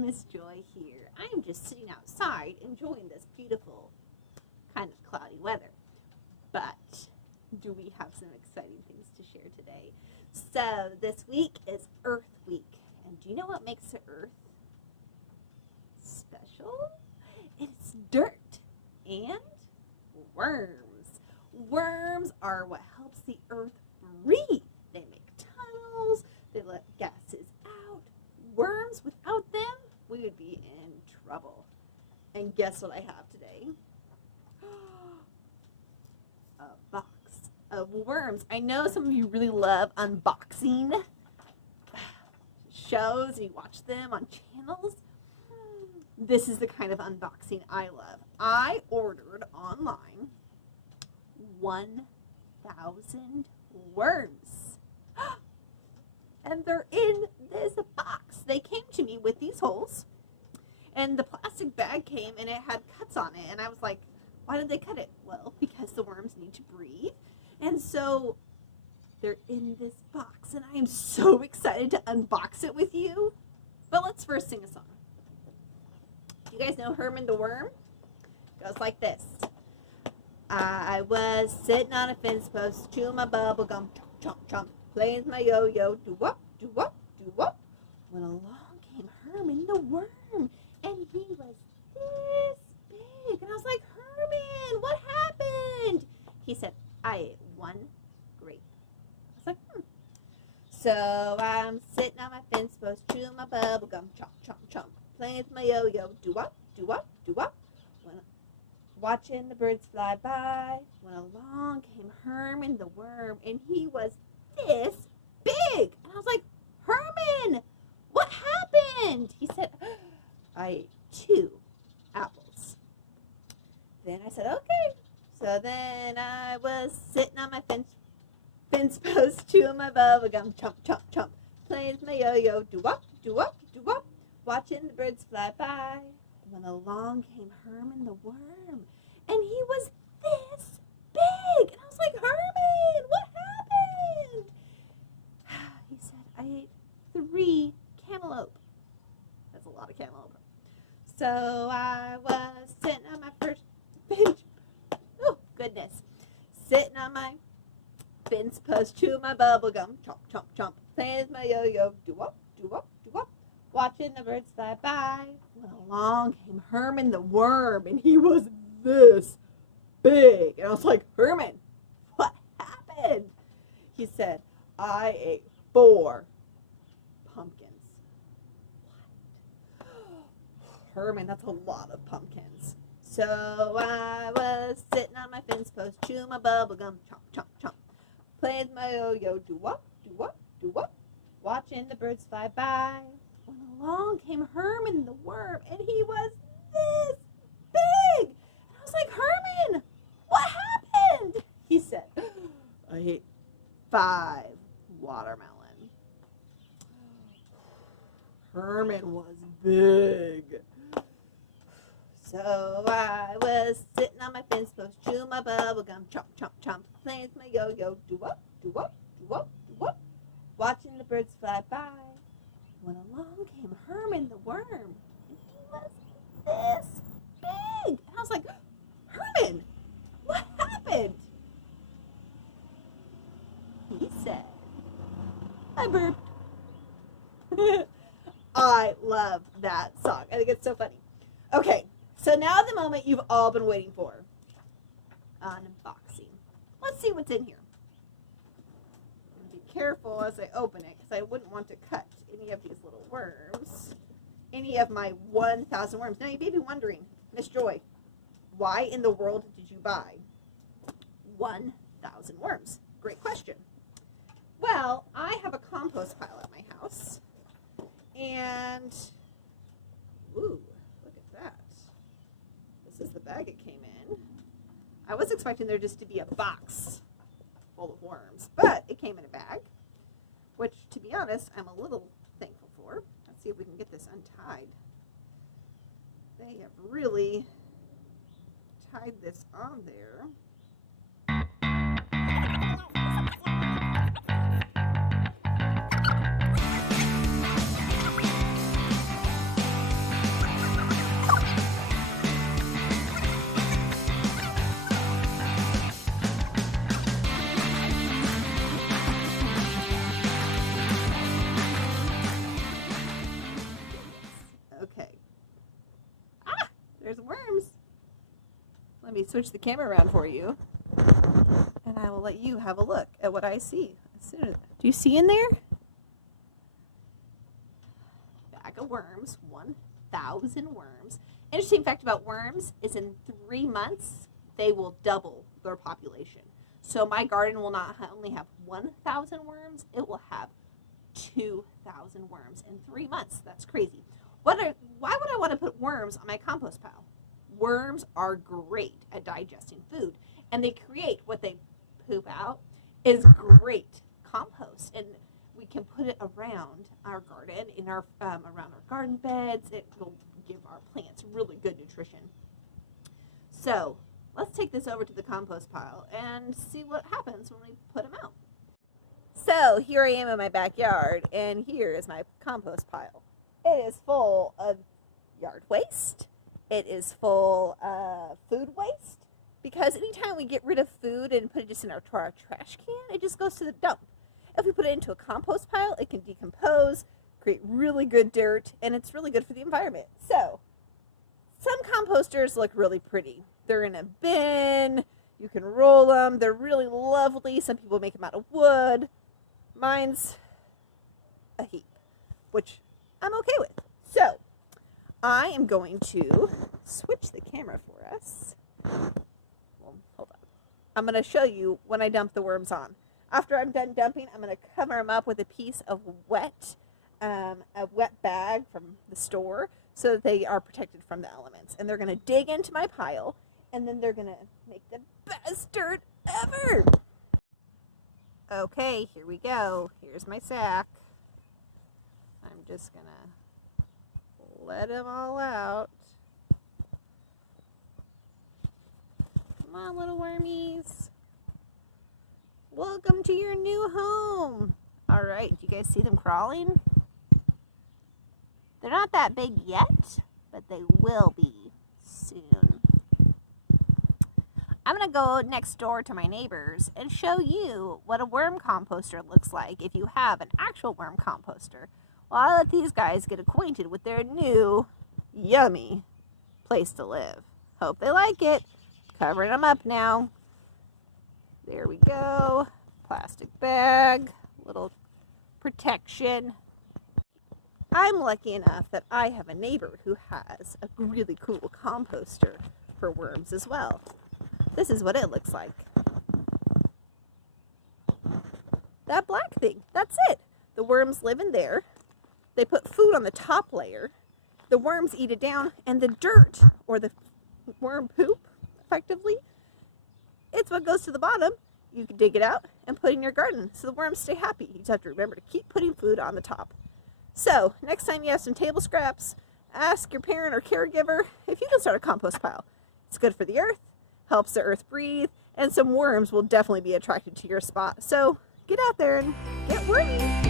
Miss Joy here. I'm just sitting outside enjoying this beautiful kind of cloudy weather. But do we have some exciting things to share today? So this week is Earth Week. And do you know what makes the Earth special? It's dirt and worms. Worms are what helps the Earth breathe. They make tunnels. They let gases out. Worms, without them, we would be in trouble. And guess what I have today? A box of worms. I know some of you really love unboxing shows. You watch them on channels. This is the kind of unboxing I love. I ordered online 1,000 worms. And they're in this box. They came to me with these holes. And the plastic bag came and it had cuts on it. And I was like, why did they cut it? Well, because the worms need to breathe. And so they're in this box. And I am so excited to unbox it with you. But let's first sing a song. You guys know Herman the Worm? It goes like this. I was sitting on a fence post, chewing my bubble gum, chomp, chomp, chomp, playing with my yo-yo, do-wop, do-wop, do-wop. When along came Herman the Worm, and he was this big. And I was like, Herman, what happened? He said, I ate one grape. I was like, So I'm sitting on my fence post, chewing my bubble gum, chomp, chomp, chomp, playing with my yo-yo, do-wop, do-wop, do-wop. Watching the birds fly by, when along came Herman the Worm, and he was this big. And I was like, Herman, what happened? He said, I ate 2 apples. Then I said, okay. So then I was sitting on my fence post, chewing my bubble gum, chomp, chomp, chomp, playing with my yo-yo, do-wop, do-wop, do-wop, watching the birds fly by. When along came Herman the Worm, and he was this big. And I was like, Herman, what happened? He said, I ate 3 cantaloupe. That's a lot of cantaloupe. So I was sitting on my first bench. Oh, goodness. Sitting on my fence post, chewing my bubble gum, chomp, chomp, chomp, playing with my yo-yo, do-wop, do-wop, do-wop, watching the birds fly by. When along came Herman the Worm, and he was this big. And I was like, Herman, what happened? He said, I ate 4 pumpkins. What? Herman, that's a lot of pumpkins. So I was sitting on my fence post, chewing my bubble gum, chomp, chomp, chomp, playing with my yo-yo, do-wop, do-wop, do-wop, watching the birds fly by. When along came Herman the Worm, and he was this big. And I was like, Herman, what happened? He said, I ate 5 watermelon. Herman was big. So I was sitting on my fence post, chewing my bubble gum, chomp, chomp, chomp, playing with my yo-yo, do-wop, do-wop, do-wop, do-wop, watching the birds fly by. When along came Herman the Worm, and he was this big. And I was like, Herman, what happened? He said, I burped. I love that song. I think it's so funny. Okay, so now the moment you've all been waiting for. Unboxing. Let's see what's in here. Be careful as I open it, because I wouldn't want to cut any of these little worms, any of my 1,000 worms. Now you may be wondering, Miss Joy, why in the world did you buy 1,000 worms? Great question. Well, I have a compost pile at my house, and ooh, look at that. This is the bag it came in. I was expecting there just to be a box full of worms, but it came in a bag, which, to be honest, I'm a little thankful for. Let's see if we can get this untied. They have really tied this on there. There's worms. Let me switch the camera around for you, and I will let you have a look at what I see. Do you see in there? Bag of worms, 1,000 worms. Interesting fact about worms is in 3 months, they will double their population. So my garden will not only have 1,000 worms, it will have 2,000 worms in 3 months. That's crazy. Why would I want to put worms on my compost pile? Worms are great at digesting food, and they create what they poop out is great compost, and we can put it around our garden, in our around our garden beds. It will give our plants really good nutrition. So let's take this over to the compost pile and see what happens when we put them out. So here I am in my backyard, and here is my compost pile. It is full of yard waste. It is full of food waste, because anytime we get rid of food and put it just in our trash can, it just goes to the dump. If we put it into a compost pile, it can decompose, create really good dirt, and it's really good for the environment. So some composters look really pretty. They're in a bin. You can roll them. They're really lovely. Some people make them out of wood. Mine's a heap, which I'm okay with. So I am going to switch the camera for us. Well, hold on. I'm going to show you when I dump the worms on. After I'm done dumping, I'm going to cover them up with a piece of a wet bag from the store, so that they are protected from the elements. And they're going to dig into my pile, and then they're going to make the best dirt ever. Okay, here we go. Here's my sack. I'm just going to let them all out. Come on, little wormies. Welcome to your new home. All right, do you guys see them crawling? They're not that big yet, but they will be soon. I'm going to go next door to my neighbors and show you what a worm composter looks like if you have an actual worm composter. Well, I'll let these guys get acquainted with their new, yummy place to live. Hope they like it. Covering them up now. There we go. Plastic bag. Little protection. I'm lucky enough that I have a neighbor who has a really cool composter for worms as well. This is what it looks like. That black thing, that's it. The worms live in there. They put food on the top layer. The worms eat it down, and the dirt, or the worm poop, effectively, it's what goes to the bottom. You can dig it out and put it in your garden so the worms stay happy. You just have to remember to keep putting food on the top. So, next time you have some table scraps, ask your parent or caregiver if you can start a compost pile. It's good for the earth, helps the earth breathe, and some worms will definitely be attracted to your spot. So, get out there and get wormy.